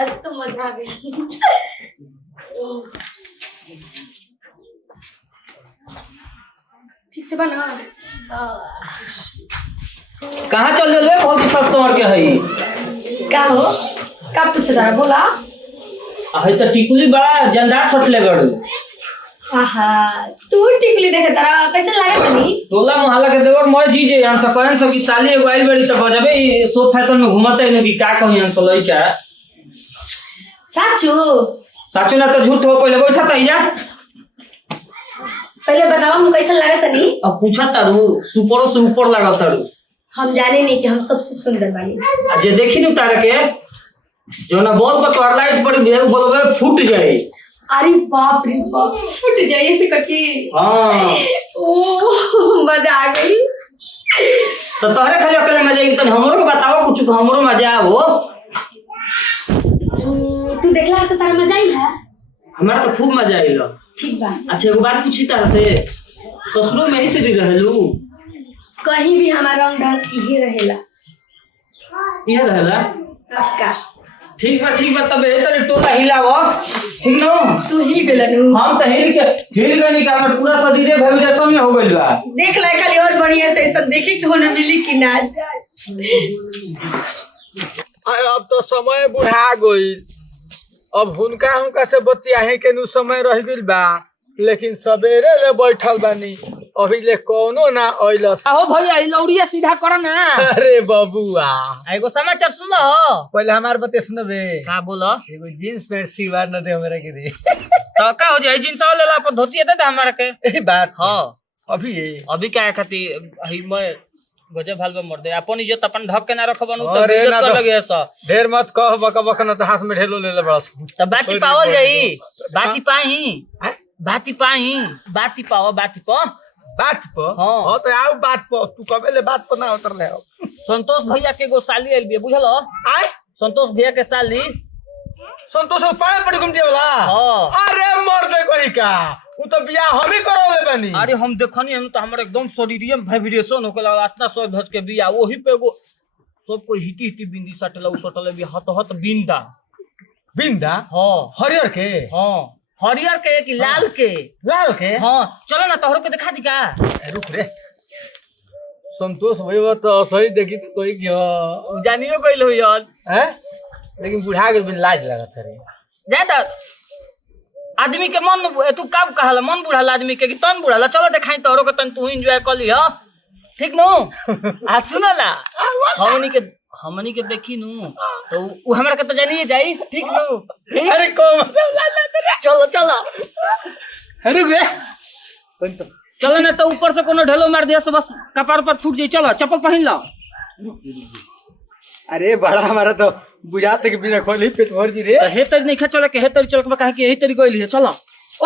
आज तो मजा आ गई। ठीक से बना। कहाँ चल रहे बहुत सस समर के हई का हो का पूछे तारा बोला। हई तो टिकुली बड़ा जानदार सटले बड़ू। आहा तू टिकली देखे तारा कैसे लागे तनी। टोला मोहल्ला के देवर मोय जी जे यहां से कहन सब की साली एगो आइल बड़ी त बजबे सो फैशन में घुमते न की का कहि यहां से लइका। साचू साचू ना तो झूठ हो पहले बैठा त जा। पहले बताओ हम कैसे लागे तनी। अब पूछा तारू सुपरो से ऊपर लगा तारू। हम जाने नहीं कि हम सबसे सुंदर बानी। आ जे देखी नु तारे के जो ना बॉल को तोड़ लाइट पर भी बोलबे फूट जाए। अरे बाप रे बाप फट जाइए से कटी। हां ओ मजा आ गई। तो तोहरे खाली अकेले मजा आई त हमरो को बताओ कुछ तो हमरो मजा आवो। तू देखला तो तारा मजा आई है। हमारा तो खूब मजा आइलो। ठीक बा। अच्छा एगो बात पूछी तारा से ससुरो में ही तेरी रहलू। कहीं भी हमारा रंग ढंग यही रहेला। ये रहला आपका ठीक बा तब ए तरी टोला हिलावो ठीक नो। तू ही गेलनु हम तो हिल गनी का हमर पूरा शरीर वाइब्रेशन में हो गइल बा। देख ले खाली और बढ़िया से सब देखे कि होने मिली कि ना जाए। अब तो समय बुढ़ा गइल। अब हुनका से बतियाहे के नु समय रह गइल बा। लेकिन सवेरे ले बैठल बानी अभी ले कोनो ना आइलस। आहो भैया ई लौड़िया सीधा कर ना। अरे बबुआ एगो समाचार सुन लो। पहले हमार बते सुनबे। का बोलो एगो जींस पैंट सिवा न दे हमरा के दे। तो का हो जाई जींस वाला पर धोती दे हमरा के। ए बात हां अभी क्या खाती हई मैं गजब हाल में मर दे अपन इज्जत अपन ढक के ना रखबनु तो अरे इज्जत ना कर तो- लगे ऐसा। ढेर मत कह बक बक न तो हाथ में ढेलो ले ले बस। तो बाती पावल जाई बाती पाही बाती पाओ बाती पो बात पर हाँ। हां तो आओ बात पर तू कबे ले बात पर ना उतर ले। संतोष भैया के गो साली आइल बे बुझलो। आय संतोष भैया के साली संतोष पाए पड़ घूम दिया हाँ। अरे मर दे कोई का उ तो बियाह हम ही करौले बानी। अरे हम देखनी हम तो हमर एकदम शरीरिया में वाइब्रेशन होके लगा इतना सो धज के बिया वही पे एगो सब कोई हिटी बिंदी सटला उ सटले भी हत बिंदा बिंदा हां हरियर के हां हरियर के कि लाल के। लाल के हां चलो ना तोहरो के दिखा दी का। रुक रे संतोष भैया तो सही देखी तो कोई क्यों जानियो गइल हो यार हैं लेकिन बुढ़ा गेल बिन लाज लगत रे। ज्यादा आदमी के मन तू कब कहला मन बुढ़ाला आदमी के कि तन बुढ़ाला चलो देखाई तोहरो के तन तू एंजॉय कर लिह ठीक नो। आज सुनला हमनी के देखी नु तो उ हमरा के तो जानिए जाई ठीक नु। अरे को चलो रुक रे चलो ना तो ऊपर से कोनो ढेलो मार दिया से बस कपार पर फूट जाई। चलो चप्पल पहन लो। अरे बड़ा हमारा तो बुझात के बिना खोली पेट भर जी रे। तो हे तरी नहीं खा चले के हे तरी चल के कहे कि यही तरी गइल है चलो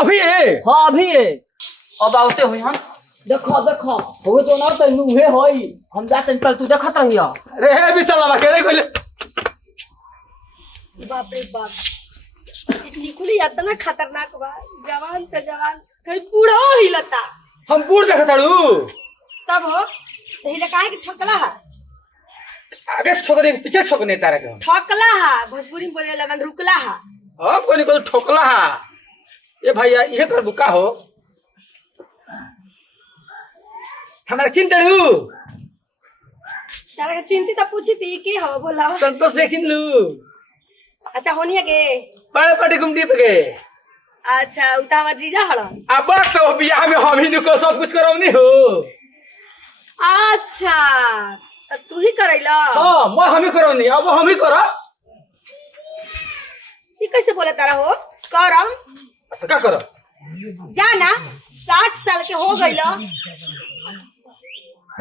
अभी ए हां अभी है अब आते होई हम देखो होए तो ना तो नुहे होई हम जाते कल तू देखत रहिया। रे हे बिसलवा के रे खोले बाप रे बाप निकुली इतना खतरनाक बा। जवान से जवान कहीं बूढ़ा हिलता। हम बूढ़ देखताड़ू तब हो तही काहे कि ठकला है आगे से ठोकने पीछे ठोकने तारे के ठकला है भोजपुरी में बोले लगन रुकला है। हां कोई कोई ठोकला है। ए भैया ये कर बुका हो हमारा चिंतड़ू तारा के चिंती तो पूछी थी की हो बोला। संतोष देखिन लू अच्छा होनिया के बड़े बड़े गुमटी पे गए। अच्छा उतावा जीजा हड़न। अब तो बियाह में हम ही को सब कुछ करौनी हो। अच्छा तो तू ही करैला। हां मैं हम ही करौनी अब हम ही करा। ये कैसे बोले तारा हो करम तो का करो जाना 60 साल के हो गइला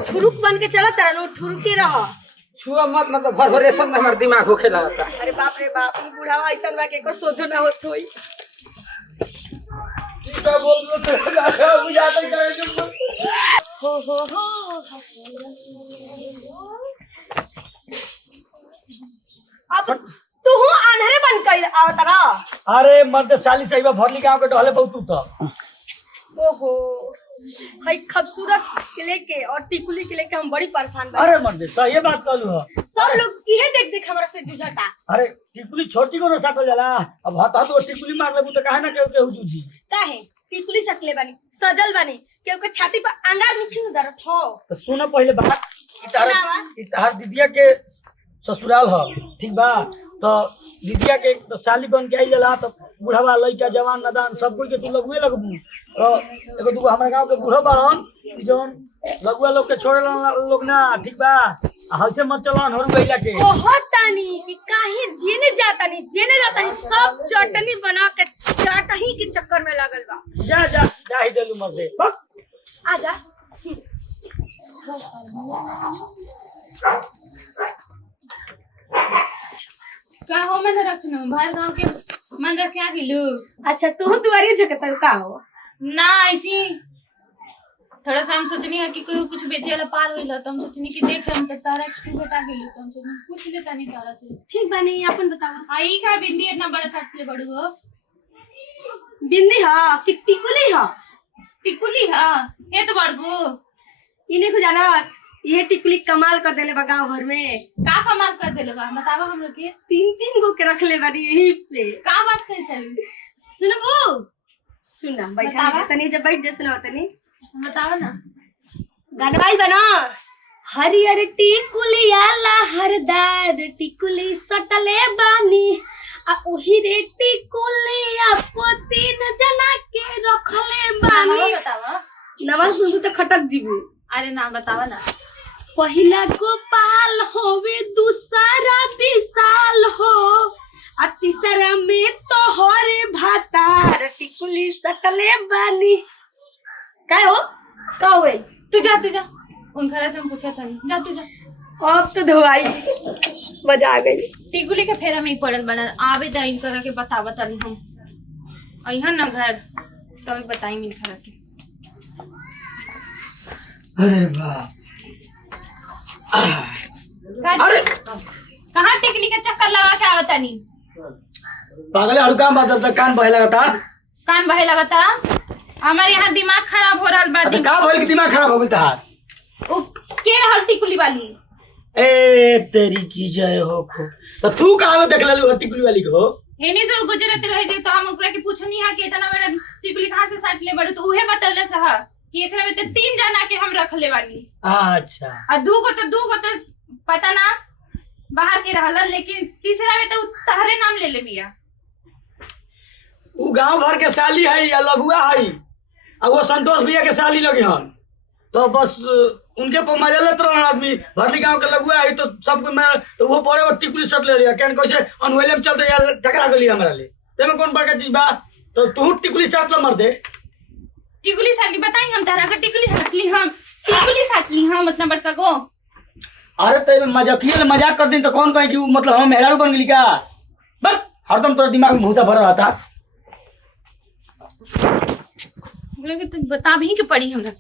ठुरुक बन के चला तारा नो ठुरुके रह। छुआ मत ना तो भर भर रेशन में हमार दिमाग होखे लगता। अरे बाप रे बाप ई बुढ़ावा ऐसन बा के एको सोचो ना होत होई। का बोल लो तो ना बुझाता करे हो अब तू हो आन्हरे बन के आवत रह। अरे मर्द 40 सही बा भरली गांव के डहले बहुत तू तो ओहो है खूबसूरत के लेके और टिकुली के लेके हम बड़ी परेशान बा। अरे मर्दे सही बात कहलू हो। सब लोग इहे देख देख हमरा से जुझता। अरे टिकुली छोटी को ना साटल जाला, अब हता तो टिकुली मार लेबू तो काहे ना केहू जूझी। काहे टिकुली सकले बानी, सजल बानी, केहू के छाती पर अंगार नीचे न दरत हो। तो सुनो पहले बात, सुनावा। इतार दीदिया के ससुराल हो, ठीक बा? तो दीदिया के तो साली बन के आई जाला, तो बुढ़वा लइका जवान नदान सब कोई के तू लगुए लगबू। तो एगो दूगो हमरा गांव के बूढ़ो बाड़न जोन लगुआ लोग के छोड़े लोग ना, ठीक बा? हइसे मत चलन होर गइला के। ओहो तानी कि काहे जेने जातानी सब चटनी बना के चाटही के चक्कर में लागल बा। जा ही देलू मर्दे। आजा। का हो मन रखनो बाहर गांव के मन रख के आ गेलू। अच्छा तू दुआरी झकत का हो? ना ऐसी थोड़ा सा हम सोचनी है कि कोई कुछ बेचे वाला पार होइल तो हम सोचनी कि देख हम तो तारा क्यों बेटा गेलू तो हम सोचनी पूछ लेता नहीं तारा से। ठीक बा, नहीं अपन बतावा। आई का बिंदी इतना बड़ा साट ले बड़ू हो। बिंदी हा कि टिकुली हा? टिकुली हां ये तो बड़गो इने को जाना, ये टिकुली कमाल कर देले बा गांव भर में। का कमाल कर देले बा बतावा हम लोग के। 3 गो के रख ले बानी यही पे। का बात करे चली सुनबू? सुना बैठा बतावा। तनी जब बैठ जे सुना तनी बतावा ना। गनवाई बना। हरियर टिकुलिया लहरदार टिकुली सटले बानी आ ओही रे टिकुलिया पोती न जना के रखले बानी। बतावा नवा सुनू तो खटक जीबू। अरे ना बतावा ना। पहिला गोपाल होवे, दूसरा विशाल हो, आ तीसरा में तोहरे भातार टिकुली सटले बानी। काय हो का होए? तू जा उन घरा से हम पूछा था जा तू जा। अब तो धोआई मजा आ गई। टिकुली के फेरा में ही पड़ल बना आवे जा इन तरह के बतावा तनी हम अइहन ना घर तभी बताई मिल घर के। अरे वाह, अरे कहाँ टिकली का चक्कर लगा के आवता नहीं? पागल है, काम बात तक कान बहे लगता। कान बहे लगता? हमारे यहाँ दिमाग खराब हो रहा बा। का भइल कि दिमाग खराब हो गइल तहार? के रहल टिकुली वाली? ए तेरी की जय हो खो। तो तू कहाँ देख लेलू टिकुली वाली को? हेनी से गुजरत रहे तो हम ओकरा के पूछनी है कि इतना बड़ा टिकुली कहाँ से साट ले बड़े तो उहे बतले सहा कि एकरा में तो 3 जना के हम रख ले वाली। अच्छा। और दू गो तो पता ना बाहर के रहलन, लेकिन तीसरा में तो तहरे नाम ले ले बिया। उ गांव भर के साली है या लघुआ है, और वो संतोष भैया के साली लगे हन, तो बस उनके पर मजा लेते रह आदमी। भरली गांव के लघुआ है तो सबको मैं तो वो पड़े वो टिकुली शर्ट ले लिया कैन कैसे अनहोले में चलते यार टकरा गली हमरा ले तेमे कौन बड़का चीज बा। तो तू टिकुली शर्ट ला मर दे। टिकुली साटली बताई हम तरह का टिकुली साटली हम मतलब बड़का को। अरे ते मजाक कर दिन तो कौन कहे कि मतलब हम मेहरारू बन गई का? बस हरदम तोरा दिमाग में भूसा भरा रहता। तो बता भी के पड़ी हमरा।